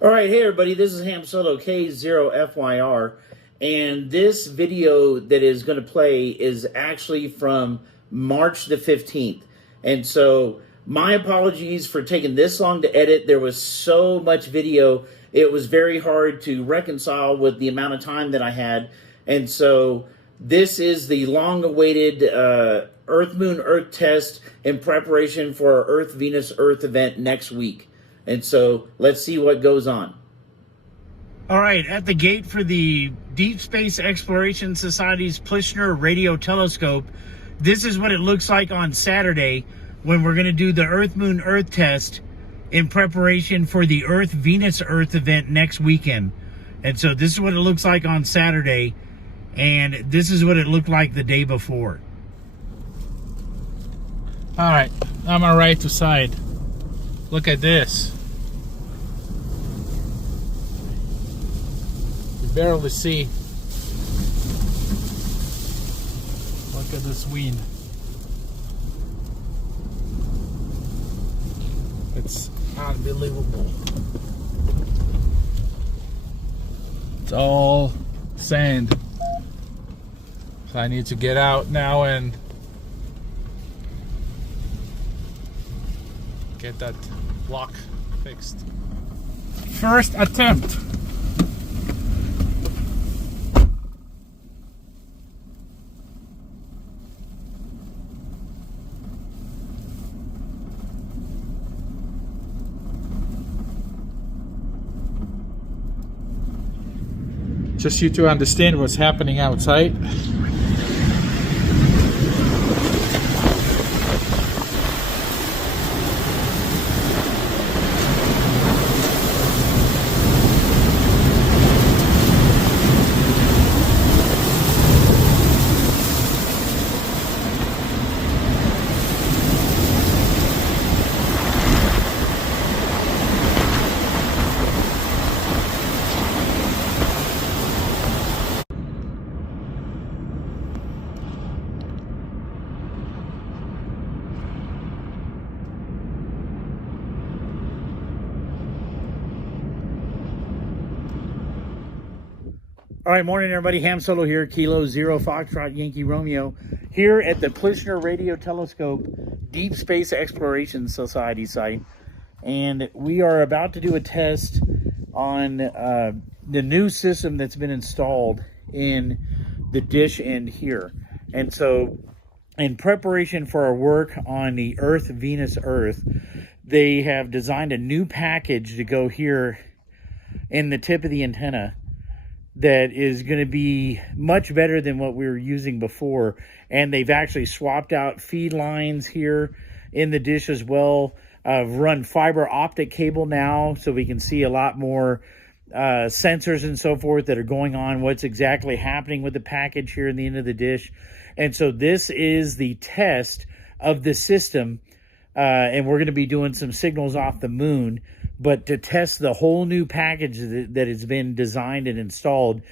All right, hey everybody, this is Ham Solo K0FYR, and this video that is going to play is actually from March the 15th. And so, my apologies for taking this long to edit. There was so much video, it was very hard to reconcile with the amount of time that I had. And so, this is the long-awaited Earth Moon Earth test in preparation for our Earth Venus Earth event next week. And so let's see what goes on. All right, at the gate for the Deep Space Exploration Society's Plissner Radio Telescope, this is what it looks like on Saturday when we're going to do the Earth Moon Earth test in preparation for the Earth Venus Earth event next weekend. And so this is what it looks like on Saturday, and this is what it looked like the day before. All right, I'm on right to side. Look at this. You barely see. Look at this wind. It's unbelievable. It's all sand. So I need to get out now and get that block fixed. First attempt. Just you to understand what's happening outside. All right, morning everybody. Ham Solo here, Kilo Zero Foxtrot Yankee Romeo, here at the Plissner Radio Telescope Deep Space Exploration Society site. And we are about to do a test on the new system that's been installed in the dish end here. And so, in preparation for our work on the Earth, Venus, Earth, they have designed a new package to go here in the tip of the antenna that is going to be much better than what we were using before. And they've actually swapped out feed lines here in the dish as well. Run fiber optic cable now, so we can see a lot more sensors and so forth that are going on, what's exactly happening with the package here in the end of the dish. And so this is the test of the system, and we're going to be doing some signals off the moon, but to test the whole new package that has been designed and installed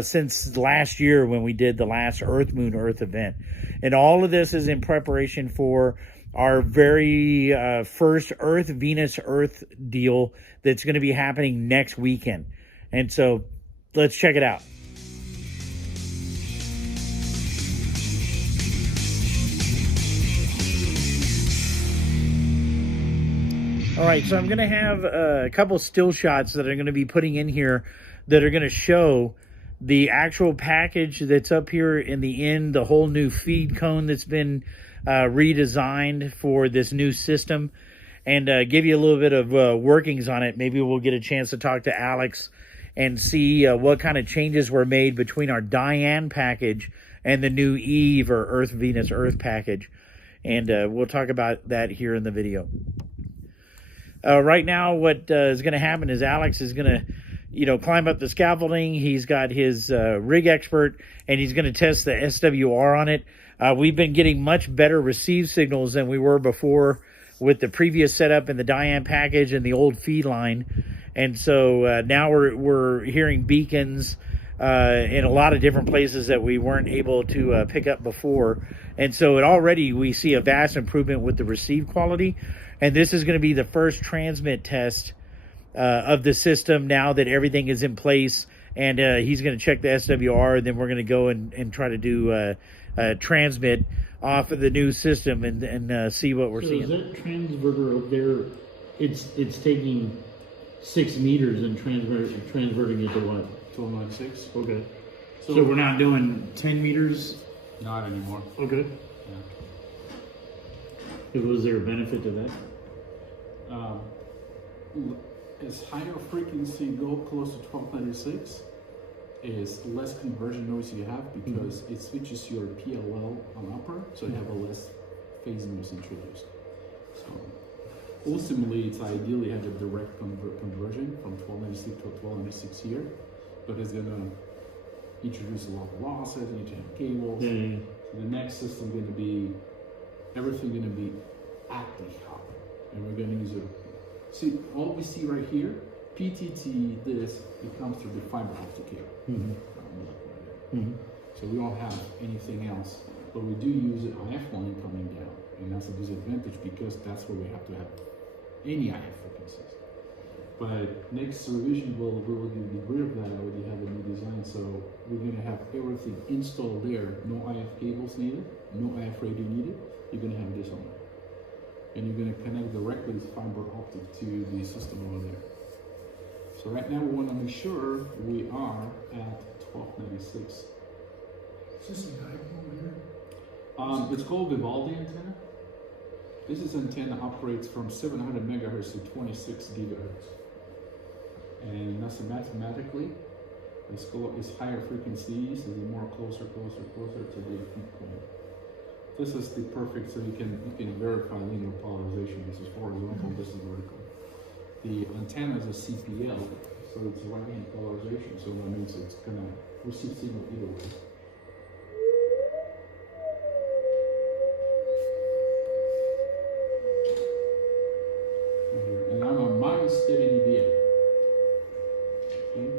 since last year when we did the last Earth Moon Earth event. And all of this is in preparation for our very first Earth Venus Earth deal that's going to be happening next weekend. And so let's check it out. All right, so I'm going to have a couple still shots that I'm going to be putting in here that are going to show the actual package that's up here in the end, the whole new feed cone that's been redesigned for this new system, and give you a little bit of workings on it. Maybe we'll get a chance to talk to Alex and see what kind of changes were made between our Diane package and the new Eve or Earth, Venus, Earth package. And we'll talk about that here in the video. Right now, what is going to happen is Alex is going to, climb up the scaffolding. He's got his rig expert, and he's going to test the SWR on it. We've been getting much better receive signals than we were before with the previous setup and the Diane package and the old feed line. And so now we're hearing beacons in a lot of different places that we weren't able to pick up before. And so already we see a vast improvement with the receive quality. And this is going to be the first transmit test of the system now that everything is in place. And he's going to check the SWR, and then we're going to go and try to do transmit off of the new system and see what we're seeing. So is that transverter up there? It's taking 6 meters and transverting it to what? 1296. Okay. So we're not doing 10 meters. Not anymore. Okay. Was there a benefit to that? As higher frequency go close to 1296, is less conversion noise you have because it switches your PLL on upper, so you have a less phase noise introduced. So ultimately, it's ideally have a direct conversion from 1296 to 1296 here, but it's gonna introduce a lot of losses. You need to have cables. Yeah. So the next system gonna be everything gonna be at the hub, and we're gonna use it. See, all we see right here, PTT, this, it comes through the fiber optic cable. So we don't have anything else, but we do use an IF line coming down, and that's a disadvantage because that's where we have to have any IF frequencies. But next revision will get rid of that. I already have a new design, so we're gonna have everything installed there. No IF cables needed, no IF radio needed. You're gonna have this on there. And you're going to connect directly with fiber optic to the system over there. So right now we want to make sure we are at 1296. Is this a dipole here? It's called Vivaldi antenna. This is antenna operates from 700 megahertz to 26 gigahertz. And that's mathematically, it's higher frequencies, is more closer to the peak point. This is the perfect, so you can verify linear polarization. This is horizontal, this is vertical. The antenna is a CPL, so it's right-hand polarization, so that means it's gonna receive signal either way. And I'm a minus 30 dBA. Okay?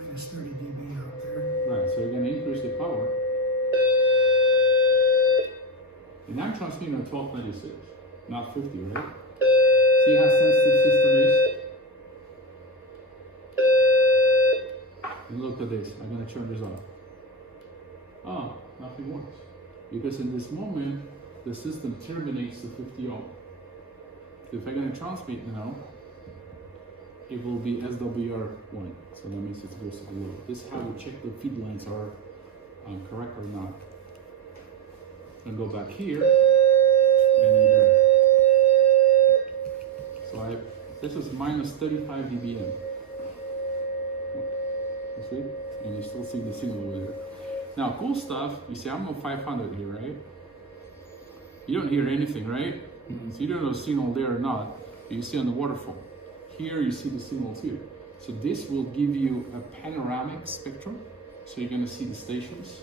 Minus 30 dB out there. Right, so you're gonna increase the power. And I'm transmitting on 1296, not 50, right? See how sensitive system is? And look at this, I'm gonna turn this off. Oh, nothing works. Because in this moment, the system terminates to 50 ohm. If I'm gonna transmit now, it will be SWR1, so that means it goes to the low. This is how we check the feed lines are correct or not. And go back here, and so this is minus 35 dBm. You see? And you still see the signal over there. Now, cool stuff, you see I'm on 500 here, right? You don't hear anything, right? So you don't know the signal there or not. You see on the waterfall. Here you see the signals here. So this will give you a panoramic spectrum. So you're gonna see the stations.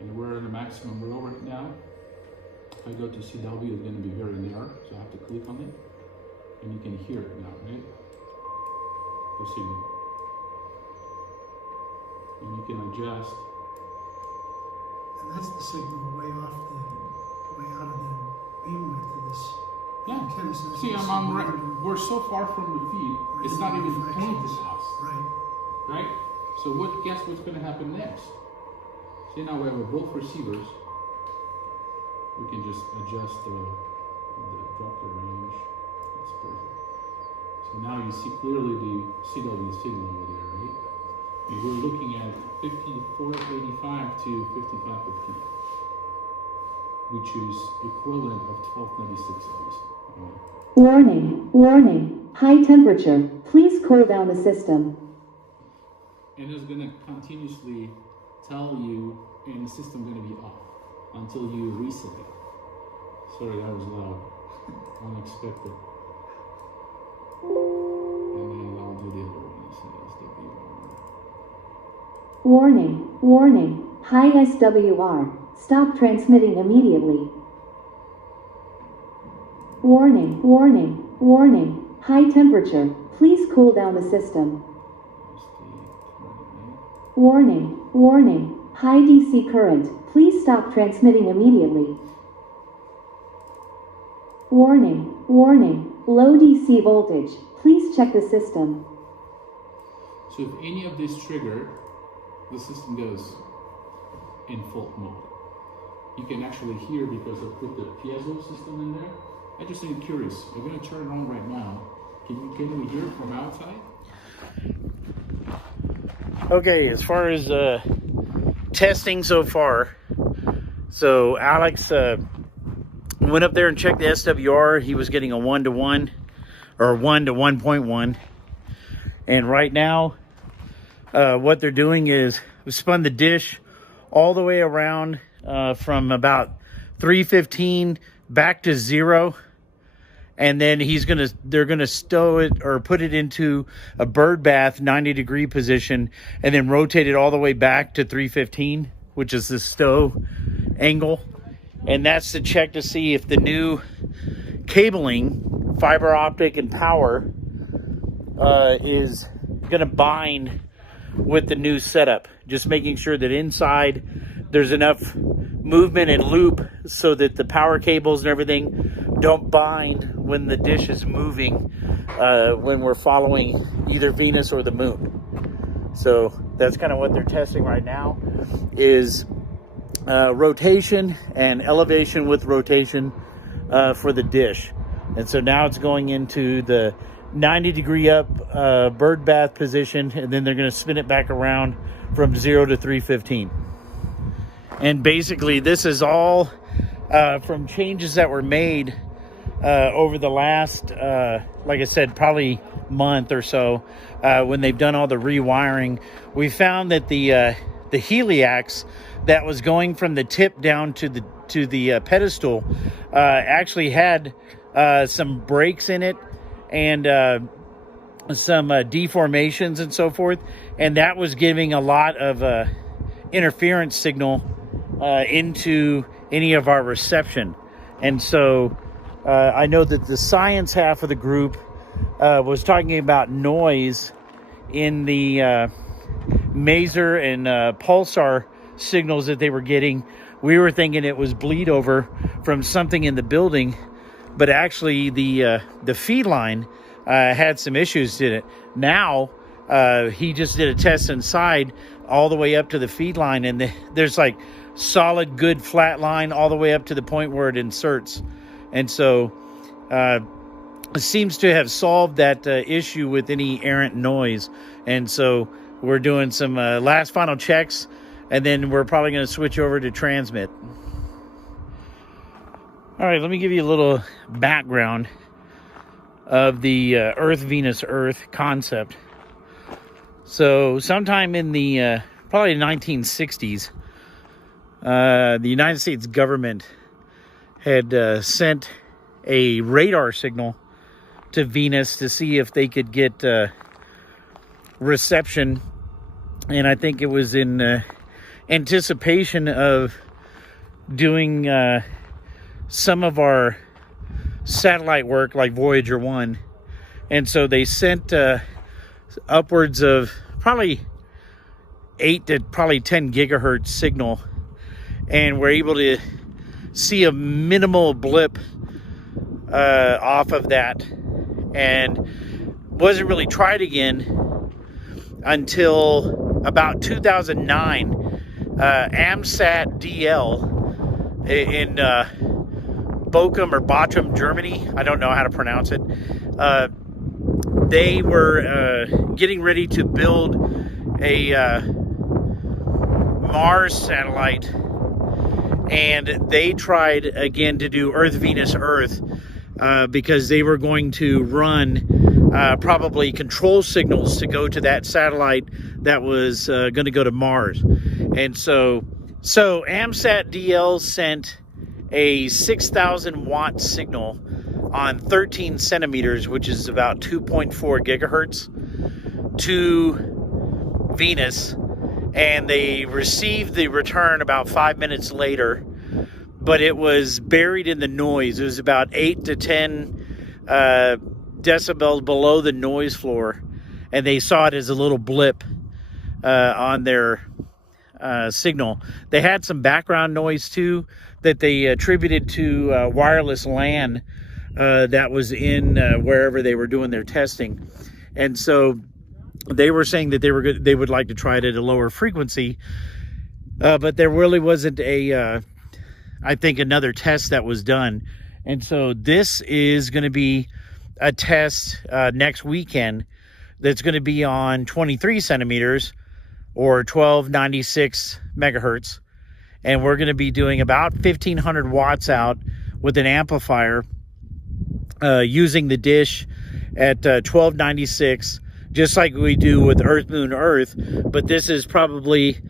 And we're in the maximum row right now. If I go to CW, it's going to be very narrow, so I have to click on it. And you can hear it now, right? The signal. And you can adjust. And that's the signal way out of the beam width of this antenna. So See, we're so far from the feed, it's not even paying this house. Right. Right? So guess what's going to happen next? See, now we have both receivers. We can just adjust the dropper range. That's perfect. So now you see clearly the CW signal over there, right? And we're looking at 5485 to 5515, which is equivalent of 1296 obviously. Warning, high temperature. Please cool down the system. And it's going to continuously tell you, and the system going to be off until you reset it. Sorry, that was loud. Unexpected. And then I'll do the other one. Warning, high SWR. Stop transmitting immediately. Warning, high temperature. Please cool down the system. Warning, high DC current. Please stop transmitting immediately. Warning, Low DC voltage. Please check the system. So if any of these trigger, the system goes in fault mode. You can actually hear because I put the piezo system in there. I just am curious. I'm gonna turn it on right now. Can we hear it from outside? Okay, as far as testing so far, so Alex went up there and checked the SWR. He was getting a 1-to-1 or 1 to 1.1. And right now, what they're doing is we spun the dish all the way around from about 315 back to 0. And then they're gonna stow it or put it into a bird bath 90-degree position, and then rotate it all the way back to 315, which is the stow angle. And that's to check to see if the new cabling, fiber optic and power, is gonna bind with the new setup. Just making sure that inside there's enough movement and loop so that the power cables and everything don't bind when the dish is moving when we're following either Venus or the moon. So that's kind of what they're testing right now, is rotation and elevation with rotation for the dish. And so now it's going into the 90-degree up bird bath position, and then they're going to spin it back around from 0 to 315. And basically this is all from changes that were made over the last, like I said, probably month or so, when they've done all the rewiring. We found that the heliax that was going from the tip down to the pedestal actually had some breaks in it and some deformations and so forth, and that was giving a lot of interference signal into any of our reception. And so I know that the science half of the group was talking about noise in the maser and pulsar signals that they were getting. We were thinking it was bleed over from something in the building, but actually the feed line had some issues in it. Now he just did a test inside all the way up to the feed line, and there's like solid good flat line all the way up to the point where it inserts. And so it seems to have solved that issue with any errant noise. And so we're doing some last final checks, and then we're probably going to switch over to transmit. All right, let me give you a little background of the Earth, Venus, Earth concept. So sometime in the probably 1960s, the United States government had sent a radar signal to Venus to see if they could get reception. And I think it was in anticipation of doing some of our satellite work like Voyager 1. And so they sent upwards of probably 8 to probably 10 gigahertz signal, and we're able to see a minimal blip off of that, and wasn't really tried again until about 2009. AMSAT DL in Bochum or Bochum, Germany, I don't know how to pronounce it, they were getting ready to build a Mars satellite, and they tried again to do Earth, Venus, Earth, because they were going to run probably control signals to go to that satellite that was going to go to Mars. And so AMSAT DL sent a 6,000 watt signal on 13 centimeters, which is about 2.4 gigahertz, to Venus, and they received the return about 5 minutes later, but it was buried in the noise. It was about 8 to 10 decibels below the noise floor, and they saw it as a little blip on their signal. They had some background noise too that they attributed to wireless LAN that was in wherever they were doing their testing. And so they were saying that they would like to try it at a lower frequency, but there really wasn't I think another test that was done. And so this is going to be a test next weekend that's going to be on 23 centimeters or 1296 megahertz. And we're going to be doing about 1500 watts out with an amplifier using the dish at 1296, just like we do with Earth, Moon, Earth. But this is probably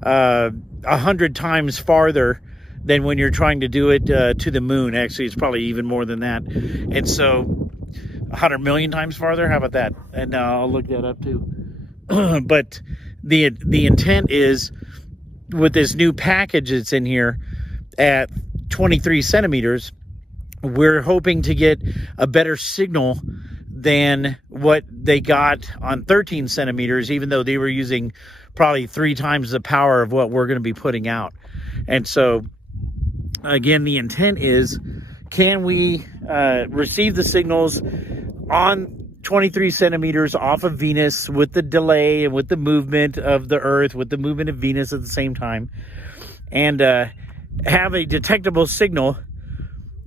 100 times farther than when you're trying to do it to the moon. Actually, it's probably even more than that. And so 100 million times farther. How about that? And I'll look that up too. But the intent is, with this new package that's in here at 23 centimeters, we're hoping to get a better signal than what they got on 13 centimeters, even though they were using probably 3 times the power of what we're going to be putting out. And so, again, the intent is, can we receive the signals on 23 centimeters off of Venus with the delay and with the movement of the Earth, with the movement of Venus at the same time, and have a detectable signal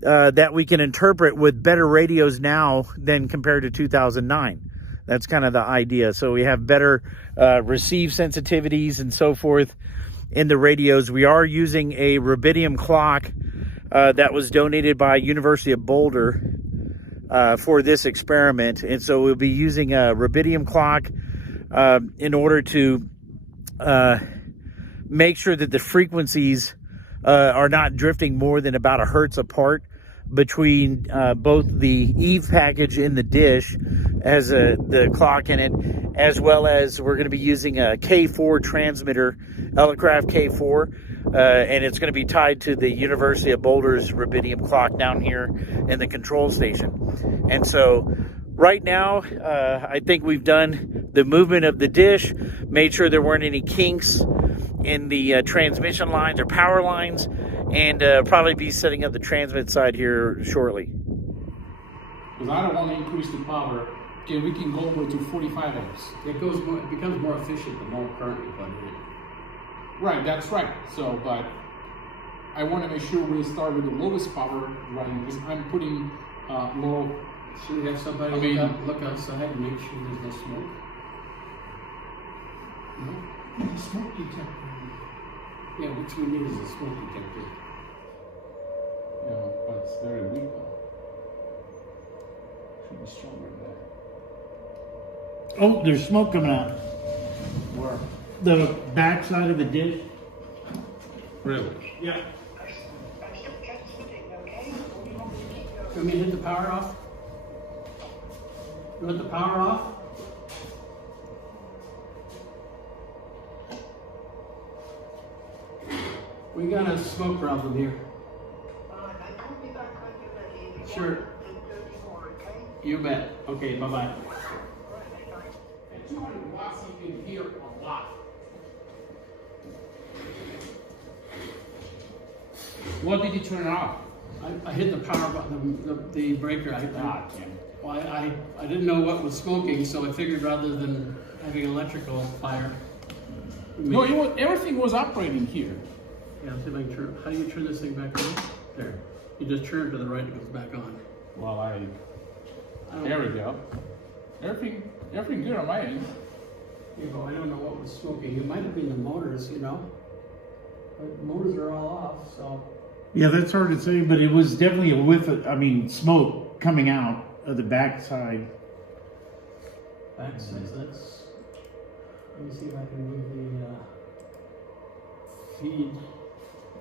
that we can interpret with better radios now than compared to 2009. That's kind of the idea. So we have better receive sensitivities and so forth in the radios. We are using a rubidium clock that was donated by University of Boulder for this experiment. And so we'll be using a rubidium clock in order to make sure that the frequencies are not drifting more than about a hertz apart between both the Eve package in the dish as the clock in it, as well as we're going to be using a K4 transmitter, Elecraft K4, and it's going to be tied to the University of Boulder's rubidium clock down here in the control station. And so right now, I think we've done the movement of the dish, made sure there weren't any kinks in the transmission lines or power lines, and probably be setting up the transmit side here shortly. Because I don't want to increase the power, and we can go over to 45 amps. It becomes more efficient the more current you put in. Right, that's right. So, but I want to make sure we start with the lowest power running, because I'm putting low. Should we have somebody look outside and make sure there's no smoke? No? The smoke detector. Yeah, which we need is a smoke detector. Yeah, but it's very weak though. Should be stronger than that. Oh, there's smoke coming out. Where? The back side of the dish. Really? Yeah. Let me hit the power off. You want the power off? We got a smoke problem here. Sure. You bet. Okay, bye-bye. 200 watts you can hear a lot. What did you turn off? I hit the power button, the breaker. Well, I didn't know what was smoking, so I figured rather than having electrical fire. No, everything was operating here. Yeah, see if I can turn. How do you turn this thing back on? There. You just turn it to the right, it goes back on. Well, there we go. Everything good on my end. You know, I don't know what was smoking. It might have been the motors, you know. But the motors are all off, so. Yeah, that's hard to say, but it was definitely a whiff of, smoke coming out of the back side. Backside, that's. Let me see if I can move the feed.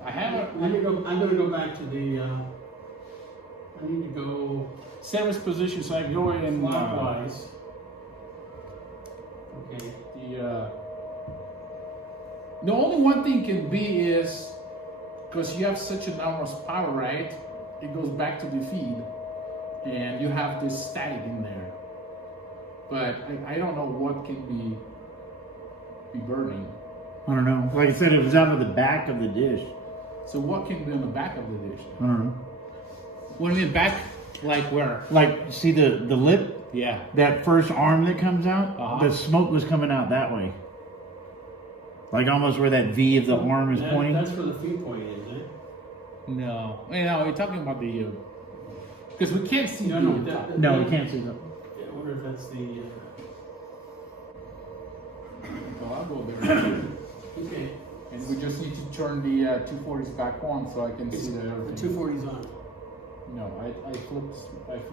I'm gonna go back to the. I need to go Service position, so I go in clockwise. Okay. The only one thing can be is, because you have such enormous power, right? It goes back to the feed, and you have this static in there. But I don't know what can be burning. I don't know. Like I said, it was out of the back of the dish. So what can be on the back of the dish? I don't know. What do you mean back? Like where? Like, see the lip? Yeah. That first arm that comes out? Uh-huh. The smoke was coming out that way. Like almost where that V of the arm is pointing. That's where the feed point is, eh? No. We're talking about the. Because we can't see. No, the- No, you can't see that. Yeah, I wonder if that's the. Well, I'll go there. Okay, And we just need to turn the 240s back on so I can see that the everything. 240's on. No, I flipped.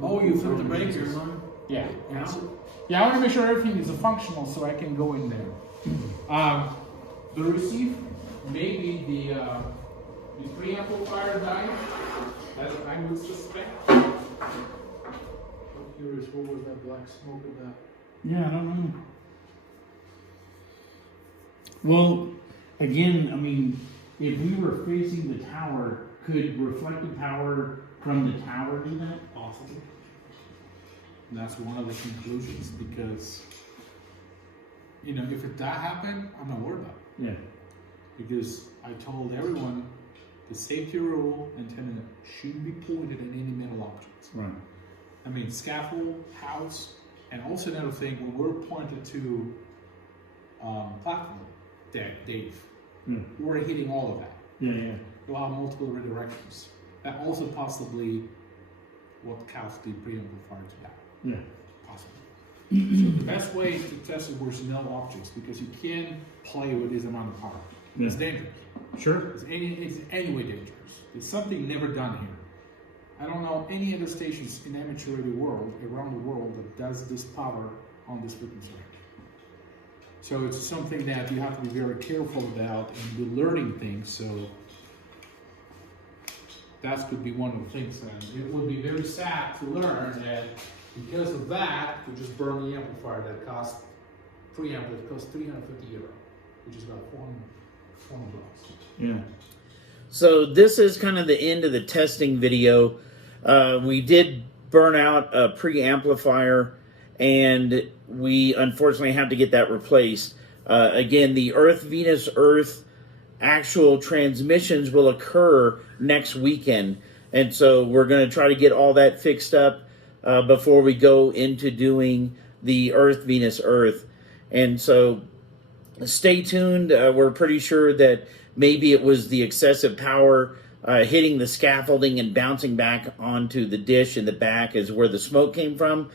Oh, you flipped the breakers on? Yeah. Yeah. Yeah, I want to make sure everything is functional so I can go in there. The receive, maybe the preamplifier died, as I would suspect. I'm curious, what was that black smoke of that? Yeah, I don't know. Well, again, I mean, if we were facing the tower, could reflected power from the tower do that? Possibly. And that's one of the conclusions because, if that happened, I'm not worried about it. Yeah. Because I told everyone the safety rule antenna shouldn't be pointed at any metal objects. Right. I mean, scaffold, house, and also another thing, when we're pointed to platform, Dave, we're hitting all of that. Yeah. We'll have multiple redirections. That also possibly what caused the preamplifier to that. Yeah. Possibly. So the best way is to test it with no objects because you can play with this amount of power. It's dangerous. Sure. It's anyway dangerous. It's something never done here. I don't know any other stations in amateur radio world around the world that does this power on this frequency range. So it's something that you have to be very careful about and be learning things. So that could be one of the things. And it would be very sad to learn that because of that, you just burn the amplifier that cost preamp that cost €350, which is about 400 bucks. Yeah. So this is kind of the end of the testing video. We did burn out a preamplifier, and we unfortunately have to get that replaced. Again, the Earth, Venus, Earth actual transmissions will occur next weekend. And so we're going to try to get all that fixed up before we go into doing the Earth, Venus, Earth. And so stay tuned. We're pretty sure that maybe it was the excessive power hitting the scaffolding and bouncing back onto the dish in the back is where the smoke came from.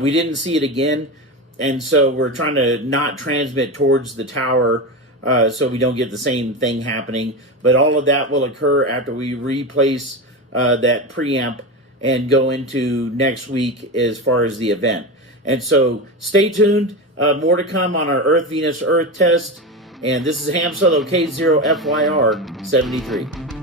We didn't see it again, and so we're trying to not transmit towards the tower so we don't get the same thing happening. But all of that will occur after we replace that preamp and go into next week as far as the event. And so stay tuned. More to come on our Earth, Venus, Earth test. And this is Ham Solo K0FYR 73.